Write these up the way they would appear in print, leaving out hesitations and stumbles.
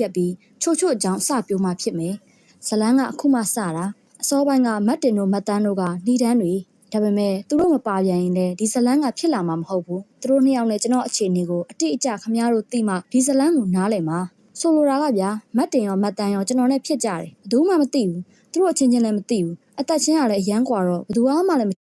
ရက်ပြီးချို့အကြောင်းစပြိုးမှဖြစ်မယ်ဇလန်းကအခုမှစတာအစောပိုင်းကမတ်တင်တို့မတ်တန်းတို့ကနှီးတန်းတွေဒါပေမဲ့သူတို့မပါပြန်ရင်လည်းဒီဇလန်းကဖြစ်လာမှာမဟုတ်ဘူးသူတို့နှစ်ယောက်နဲ့ကျွန်တော်အခြေအနေကိုအတိအကျခမားတို့သိမှဒီဇလန်းကိုနားလည်မှာဆိုလိုတာကဗျာမတ်တင်ရောမတ်တန်းရောကျွန်တော်နဲ့ဖြစ်ကြတယ်ဘယ်သူမှမသိဘူးသူတို့အချင်းချင်းလည်းမသိဘူးအသက်ချင်းကလည်းအရန်กว่าတော့ဘယ်သူမှလည်း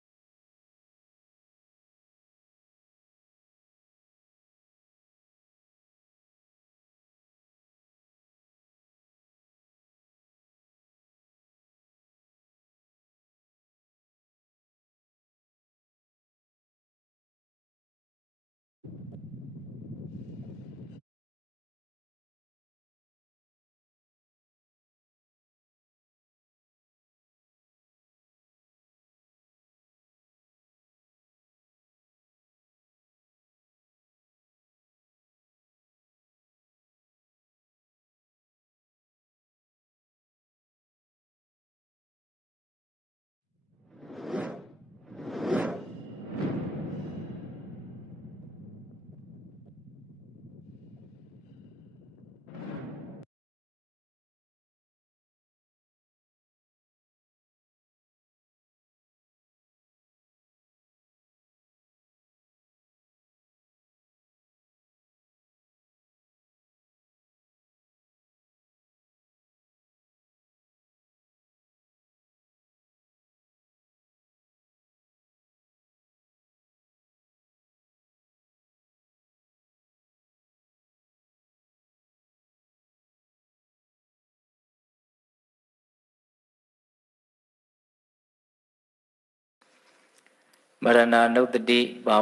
မရဏနုတ္တိဘာ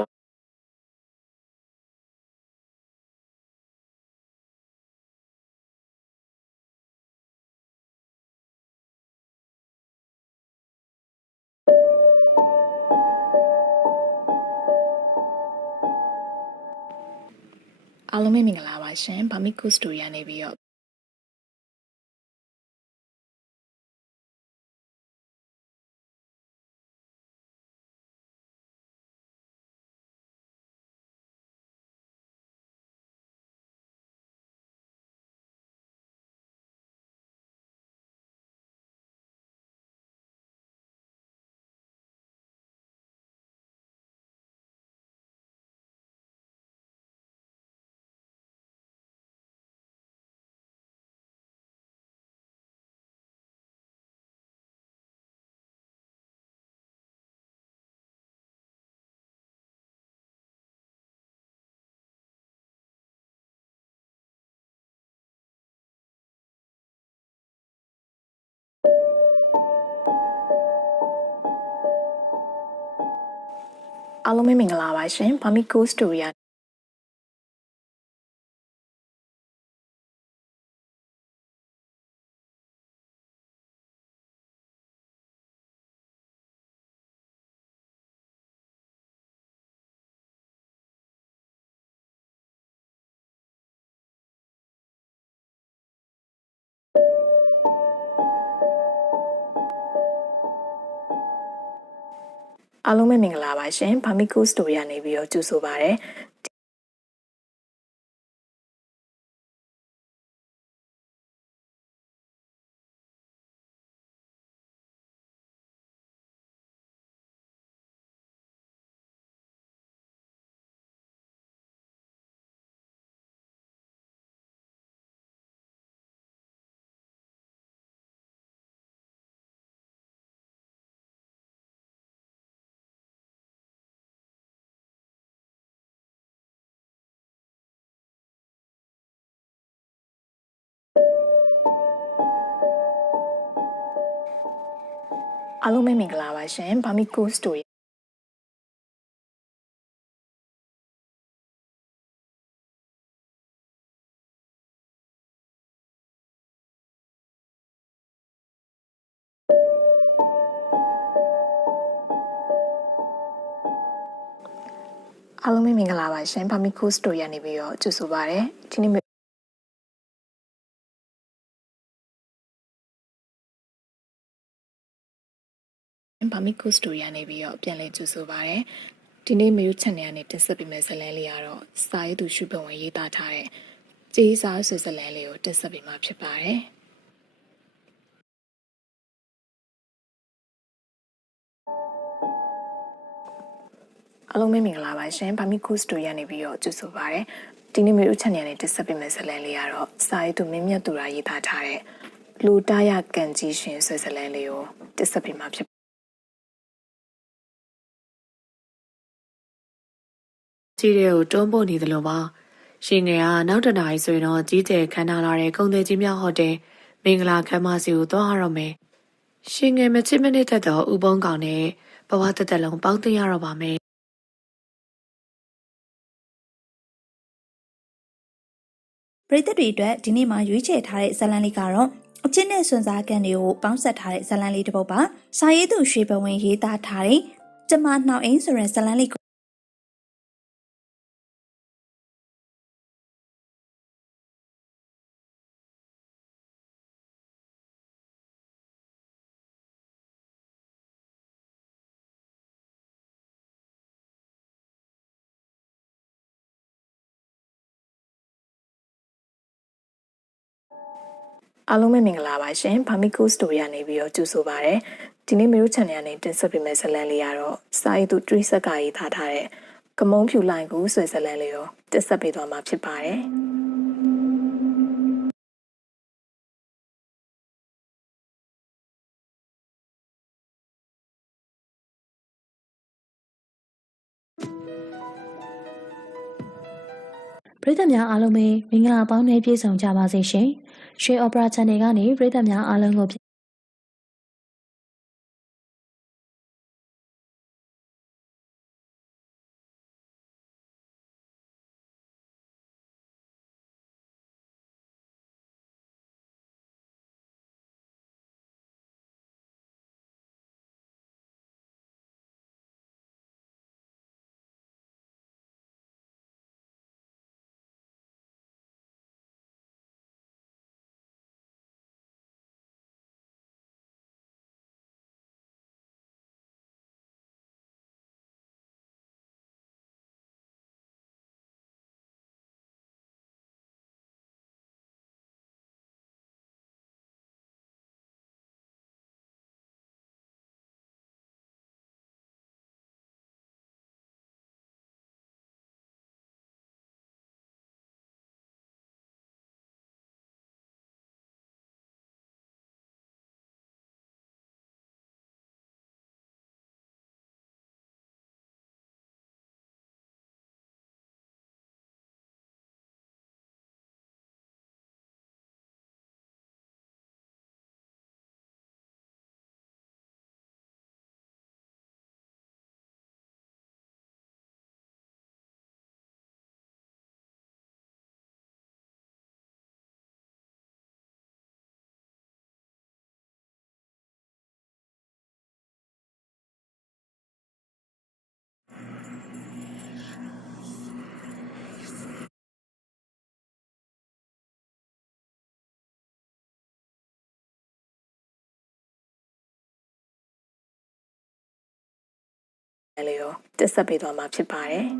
အားလုံးပဲမင်္ဂလာပါရှင်ဗာမီကူစတိုရီကနေပြီးတော့အားလုံးပဲမင်္ဂလာပါရှင်ဗာမီကူစတိုရီကအားလုံးပဲမင်္ဂလာပါရှင်ဗာမီကူစတိုရီကနေပြီးတော့ကြိုဆိုပါရစေအားလုံးပဲမင်္ဂလာပါရှင်ဗာမီကူစတိုရီအားလုံးပဲမင်္ဂလာပါရှင်ဗာမီကူစတိုရီကနေပြီးတော့ကြိုဆိုပါရစေဒီနေ့ဗာမီကူစတိုရီကနေပြီးတော့ပြန်လည်ကြိုဆိုပါရစေဒီနေ့မေယူ channel ကနေတင်ဆက်ပေးမယ့်ဇာတ်လမ်းလေးကတော့စာရေးသူရှုပုံဝင်ရေးသားထားတဲ့ ကြေးစားဆွေဇာလန်လေးကိုတင်ဆက်ပေးမှာဖြစ်ပါတယ်။အားလုံးပဲမင်္ဂလာပါရှင်။ဘာမီကူစတိုရနေပြီးတော့ကြိုဆိုပါရစေ။ဒီနေ့မျိုးချန်နယ်နဲ့တင်ဆက်ပေးမယ့်ဇာတ်လမ်းလေးကတော့စာရေးသူမင်းမြတ်သူရာရေးသားထားတဲ့လူတားရကန်ကြီးရှင်ဆွေဇာလန်လေးကိုတင်ဆက်ပေးမှာဖြစ်ကြီးတွေကိုတွန်းပို့နေသလိုပါရှင်ငယ်ကနောက်တနားရီဆိုရင်တော့ကြီးကျယ်ခမ်းနားလာတဲ့ကုန်းသည်ကြီးမြောက်ဟိုတယ်မင်္ဂလာခမ်းမစီကိုသွားရတော့မယ်ရှင်ငယ်မချစ်မနစ်သက်တော့ဥပုံကောင်နဲ့ဘဝတက်တက်လုံးပေါင်းသိရတော့ပါမယ်ပရိသတ်တွေအတွက်ဒီနေ့မှာရွေးချယ်ထားတဲ့ဇာတ်လမ်းလေးကတော့အချင်းနဲ့စွန်စားကန်တွေကိုပေါင်းဆက်ထားတဲ့ဇာတ်လမ်းလေးတစ်ပုဒ်ပါစာရေးသူရွှေဘဝင်ရေးသားထားတဲ့ကျမနှောက်အိမ်ဆိုတဲ့ဇာတ်လမ်းလေးအားလုံးပဲမင်္ဂလာပါရှင်။ဘာမီကူစတိုရနေပြီးတော့ကြိုဆိုပါရစေ။ဒီနေ့မျိုးချန်နယ်နဲ့တင်ဆက်ပေးမယ့်ဇာတ်လမ်းလေးကတော့စာရေးသူတရိစက်ကရေးသားထားတဲ့ကမုံဖြူလိုင်ကူဆွေဇာတ်လမ်းလေးကိုတင်ဆက်ပေးသွားမှာဖြစ်ပါတယ်။ပရိသတ်များအားလုံးပဲမင်္ဂလာပေါင်းနဲ့ပြည့်စုံကြပါစေရှင်။ရွှေ Opera Channel ကနေပရိသတ်များအားလုံးကိုလေးကိုတက်ဆက်ပေးသွားမှာဖြစ်ပါတယ်။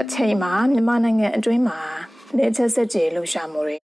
အချိန်မှာမြန်မာနိုင်ငံအတွင်းမှာနေချက်ဆက်ကြေလှူရှာမှုတွေ